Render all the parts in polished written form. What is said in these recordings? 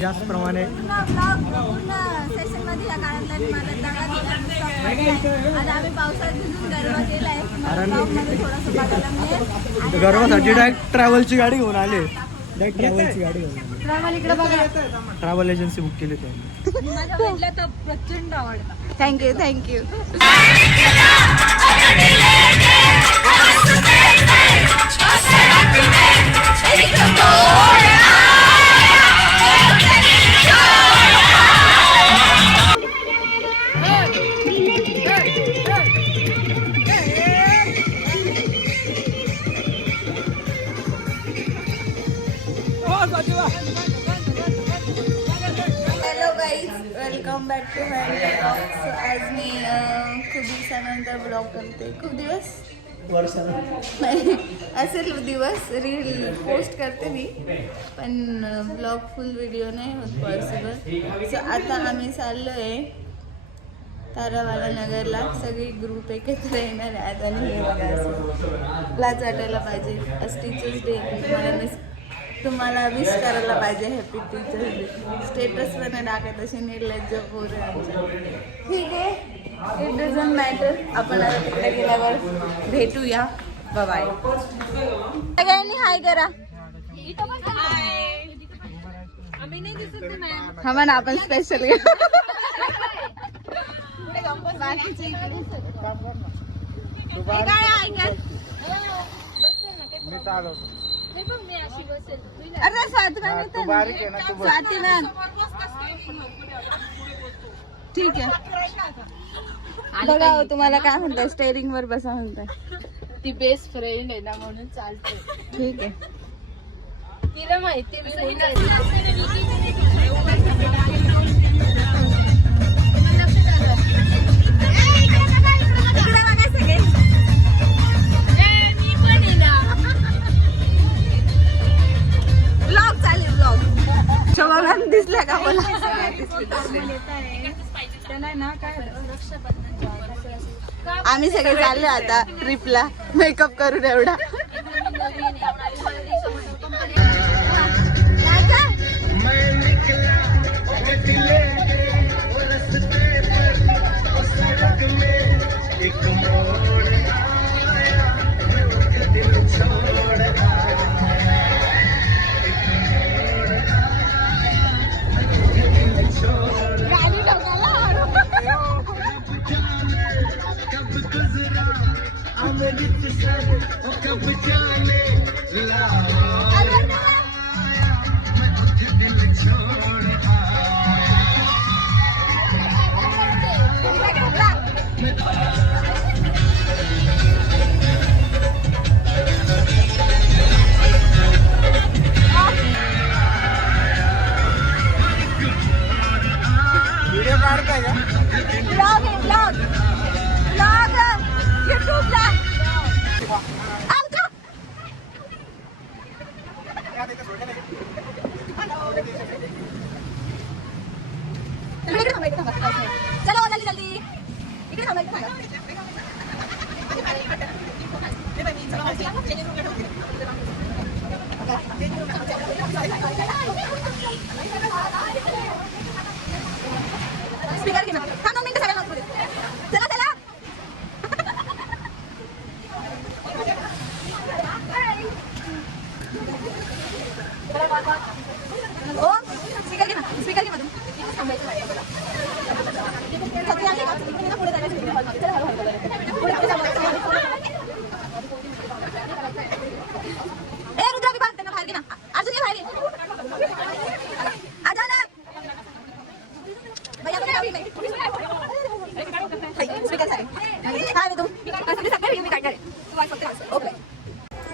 त्याचप्रमाणे गरवासाठी डायरेक्ट ट्रॅव्हलची गाडी घेऊन आले. ट्रॅव्हलची गाडी घेऊन ट्रॅव्हल एजन्सी बुक केली होती. प्रचंड आवडतं. Thank you thank you. Hello guys, welcome back to my blog. So आज मी खूप दिवसानंतर ब्लॉग करते. खूप दिवस असेल दिवस रील पोस्ट करते मी, पण ब्लॉग फुल व्हिडिओ नाही होत पॉसिबल. सो आता आम्ही चाललो आहे तारावाला नगरला. सगळी ग्रुप एकत्र येणार आहे. आणि हे बघा असं लाज वाटायला पाहिजे. आज टीचर्स डे तुम्हाला विश करायला पाहिजे. Happy teachers day. स्टेटस पण टाकत असे निर्लज्ज पोरं आमच्या. ठीक आहे, इट डझंट मॅटर. आपण आता तिकडे गेल्यावर भेटूया. बाय. सगळ्यांनी हाय करा. हा म्हणा आपण स्पेशल ठीक आहे. बघा तुम्हाला काय म्हणताय, स्टेअरिंग वर बसा म्हणताय. ती बेस्ट फ्रेंड आहे ना म्हणून चालते. ठीक आहे. तिला माहिती ब्लॉग चालेल. ब्लॉग शोभा दिसल्या का मला? आम्ही सगळे चाललो आता ट्रिपला मेकअप करून एवढा. चलो जल्दी जल्दी इकडे थांबा. स्पीकर घे ना. थांब 2 मिनिटं सगळ्यांना. चला चला. ओ स्पीकर घे ना. स्पीकर घे मधून.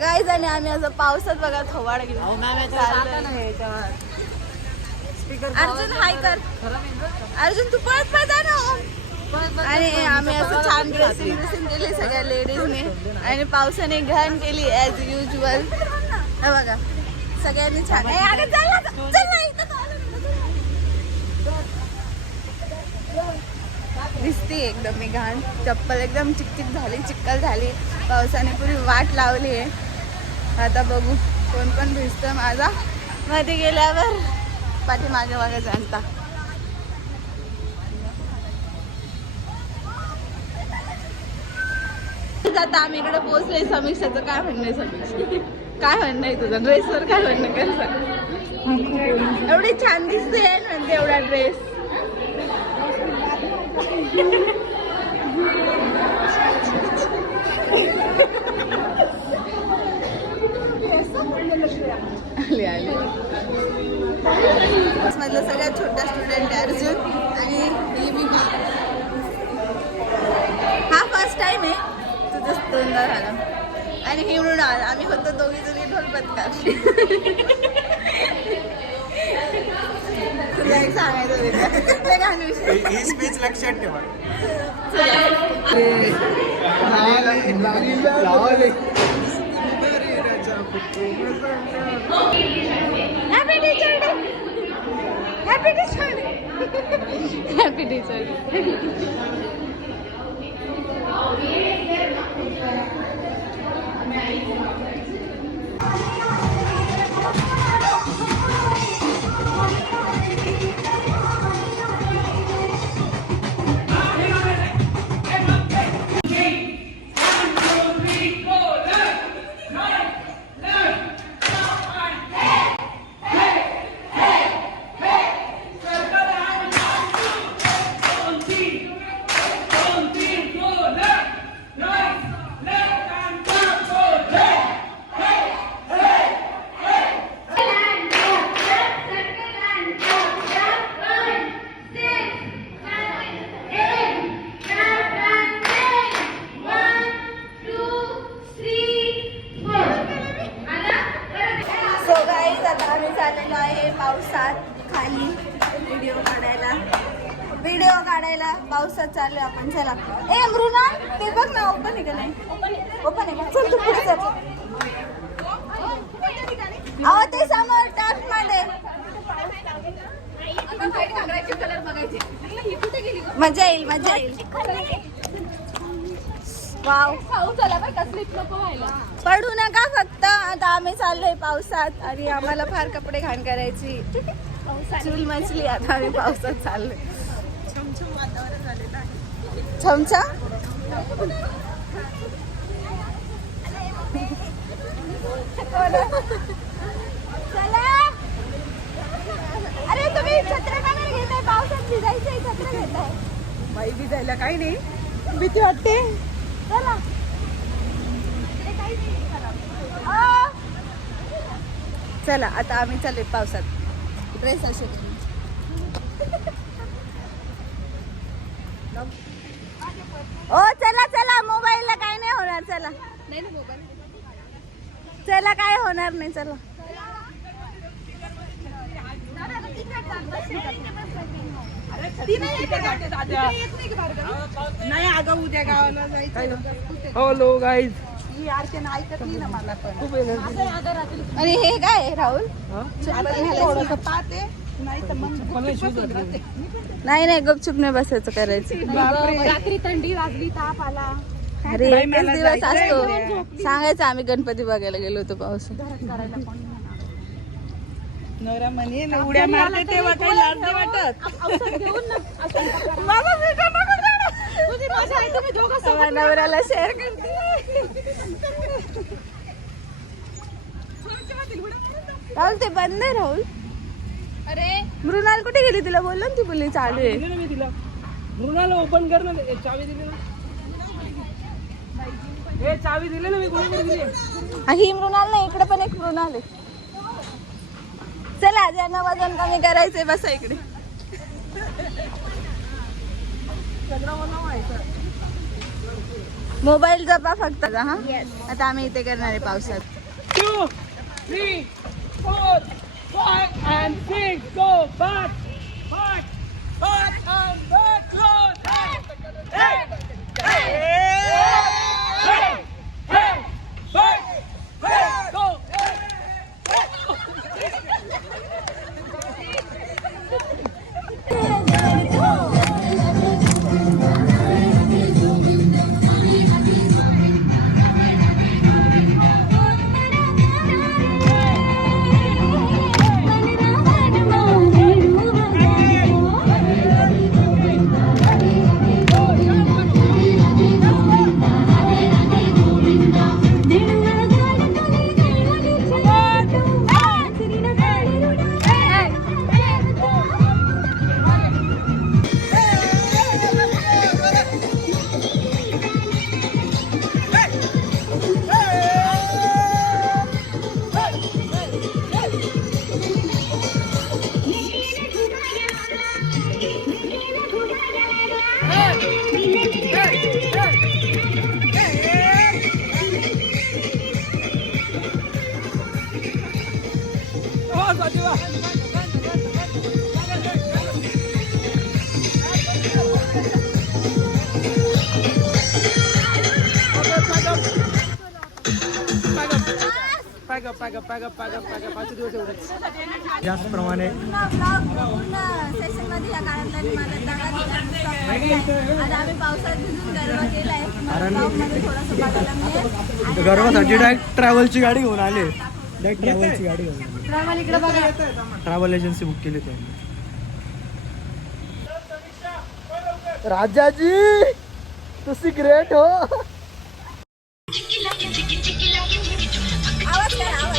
गाईज आणि आम्ही असं पावसात बघा थोवाड गेलो. अर्जुन हाय कर. अर्जुन तू पळत पळत जा ना. आणि आम्ही असं छान ड्रेसिंग केली सगळ्या लेडीजने आणि पावसाने घाण केली ॲज युजल. हे बघा सगळ्यांनी छान. दिसते एकदम मी घाण. चप्पल एकदम चिकचिक झाली, चिक्कल झाली. पावसाने पुरी वाट लावली आहे. आता बघू कोण पण भिजतं माझा मध्ये गेल्यावर. पाठी मागे मागे जाणता. आता आम्ही इकडे पोहोचले. समीक्षाचं काय म्हणणं आहे? समीक्षा काय म्हणणं आहे तुझं? ड्रेसवर काय म्हणणं कर सांग. एवढी छान दिसते म्हणते एवढा ड्रेस. आले आले. मधला सगळ्यात छोटा स्टुडंट आहे अर्जुन आणि ही मी. हा फर्स्ट टाइम आहे तुझं दोनदा झाला आणि ही म्हणून आम्ही होतो दोघी जणी ढोल पथकार. तुला एक सांगायचं ही स्पीच लक्षात ठेवा. Happy teacher day. Happy teacher day. Happy teacher day. पावसात खाली व्हिडिओ काढायला पावसात चाललोय आपण. चला ए मृणाल ते बघ ना ओपन आहे का नाही? ओपन आहे का? चल तू पुढे चल. अहो ते समोर टर्फ मध्ये मजा येईल मजा येईल. वाव पडू नका फक्त. आता आम्ही चाललोय पावसात आणि आम्हाला फार कपडे घाण करायची चूल मचली. आता आम्ही पावसात चाललोय. छमछा चला. अरे तुम्ही छत्र का नाही घेताय? पावसात भिजायचंय छत्र घेताय? बाई भिजायला काही नाही, भीती वाटते. चला चला आता आम्ही चाललोय पावसात. ड्रेस असे ओ चला चला. मोबाईलला काय नाही होणार. चला चला काय होणार नाही. चला नाही अगं उद्या गावाला जायचं. Hello guys. ऐकत नाही ना मला पण. आणि हे काय राहुल? नाही नाही गपचूप नाही बसायचं करायचं. रात्री थंडी वाजली, ताप आला. अरे एकच दिवस असतो. सांगायचं आम्ही गणपती बघायला गेलो होतो पावसात. नवरा म्हणे उड्या मारते तेव्हा काही लाज नाही वाटत. नवऱ्याला शेअर करते. राहुल ते बंद आहे. राहुल अरे मृणाल कुठे गेली? तिला बोललो ना ती बोलली चालू आहे. मी तिला मृणाला ओपन कर ना. चावी दिली ना. हे चावी दिली ना मी. कोणी दिली? ही मृणाल नाही. इकडे पण एक मृणाल आहे. चला ज्यांना वजन कमी करायचंय बसा इकडे. मोबाईल जपा फक्त. हा आता आम्ही इथे करणार आहे पावसात. 2, 3, 4, 5 and 6 go back and back close. Hey back go. गप्पा गप्पा गप्पा गप्पा गप्पा 5 दिवस एवढेच. त्याचप्रमाणे सेशनमध्ये या काळातल्या माझा दगा दिला. आज आम्ही पावसात भिजून गरबा केलाय. ब्लॉगमध्ये थोडंसं बघायला मिळेल. गरबासाठी डायरेक्ट ट्रॅव्हलची गाडी घेऊन आले. डायरेक्ट ट्रॅव्हलची गाडी घेऊन आले. ट्रॅव्हल इकडे बघा. ट्रॅव्हल एजन्सी बुक केली त्यांनी. राजाजी तुसी ग्रेट हो. आवाज कर आवाज.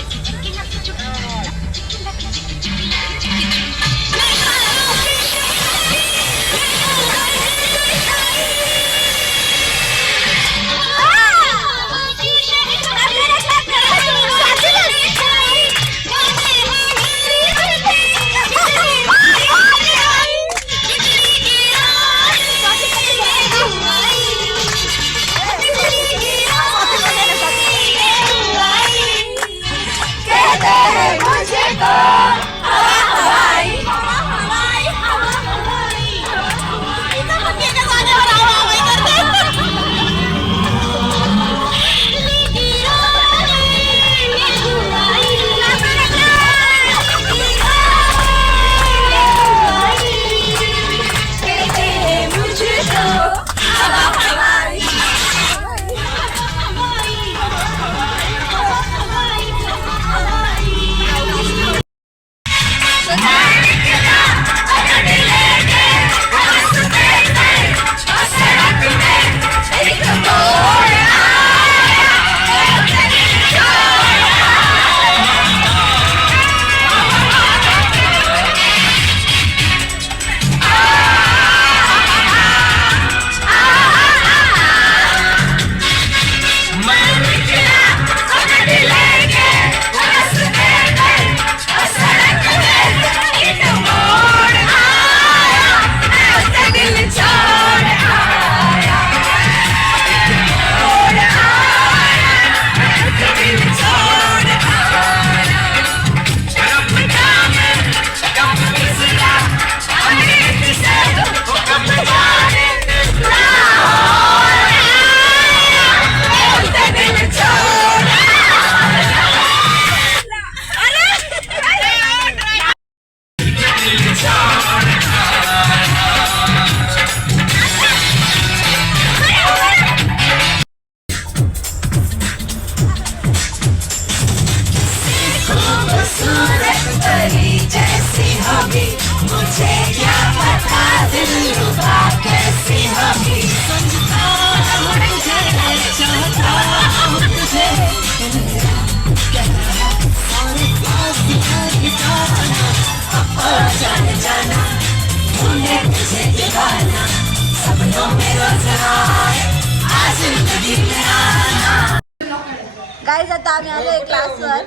गाईज आता आम्ही आलोय क्लासवर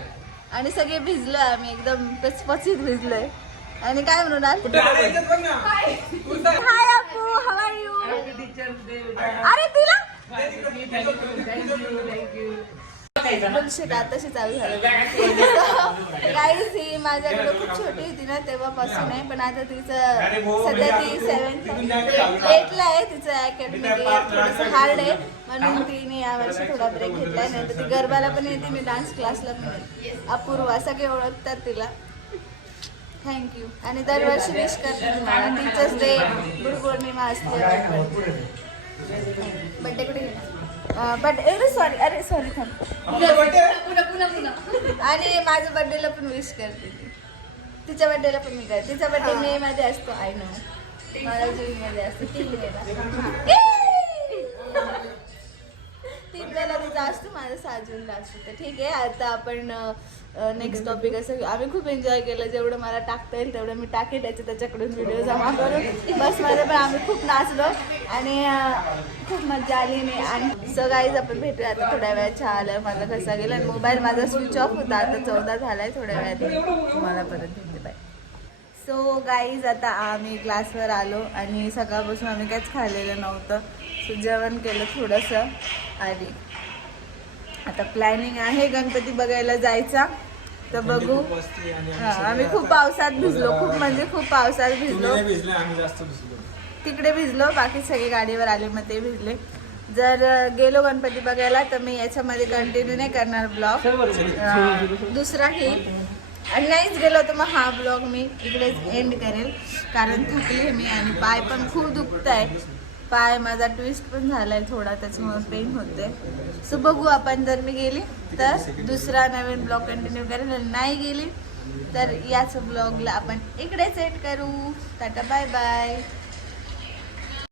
आणि सगळे भिजलोय. आम्ही एकदम पचपचीत भिजलोय. आणि काय म्हणून हाय अप्पू, हाऊ आर यू? अरे तिला बुलशिट आताशी चालू झालं. गाईज ही माझ्याकडे खूप छोटी होती ना तेव्हापासून आहे, पण आता तिचं सध्या ती 7th-8ला आहे. तिचं अकॅडमिक इयर थोडंसं हार्ड आहे म्हणून तिने यावर्षी थोडा ब्रेक घेतलाय. नाही तर ती गरबाला पण येते, मी डान्स क्लासला पण येते. अपूर्वा सगळे ओळखतात तिला. थँक्यू. आणि दरवर्षी विश करते तुम्हाला. टीचर्स डे, गुरुपौर्णिमा असते. बड्डे कुठे सॉरी थांब. आणि माझ्या बड्डेला पण विश करते. तिच्या बड्डेला पण मी करते. तिचा बड्डे मे मध्ये असतो. I know. मला जून मध्ये असतो. 3 मेला तिचा असतो. माझा 6 जूनला असतो. तर ठीक आहे. आता आपण नेक्स्ट टॉपिक असं आम्ही खूप एन्जॉय केलं. जेवढं मला टाकता येईल तेवढं मी टाकेल. त्याच्याकडून व्हिडिओ जमा करून बसमध्ये पण आम्ही खूप नाचलो आणि खूप मजा आली. नाही आणि सो गाईज आपण भेटूया आता थोड्या वेळात. चहा आलं. माझा कसा गेला. मोबाईल माझा स्विच ऑफ होता. आता 14 झालाय. थोड्या वेळात तुम्हाला परत भेटते. बाय. सो गाईज आता आम्ही क्लासवर आलो आणि सकाळपासून आम्ही काहीच खाल्लेलं नव्हतं. सो जेवण केलं थोडंसं आणि आता प्लॅनिंग आहे गणपती बघायला जायचा. तर बघू. आम्ही खूप पावसात भिजलो. खूप म्हणजे खूप पावसात भिजलो. तिकडे भिजलो. बाकी सगळे गाडीवर आले मग ते भिजले. जर गेलो गणपती बघायला तर मी याच्यामध्ये कंटिन्यू नाही करणार ब्लॉग, दुसरा घेईल. आणि नाहीच गेलो तर मग हा ब्लॉग मी इकडेच एंड करेल, कारण थकले मी आणि पाय पण खूप दुखत आहे. पाय माझा ट्विस्ट पण झालाय थोडा, त्याच्यामुळे पेन होते. सो बघू आपण, जर मी गेली तर दुसरा नवीन ब्लॉग कंटिन्यू करेल, आणि नाही गेली तर याच ब्लॉगला आपण इकडेच एंड करू. Tata bye bye.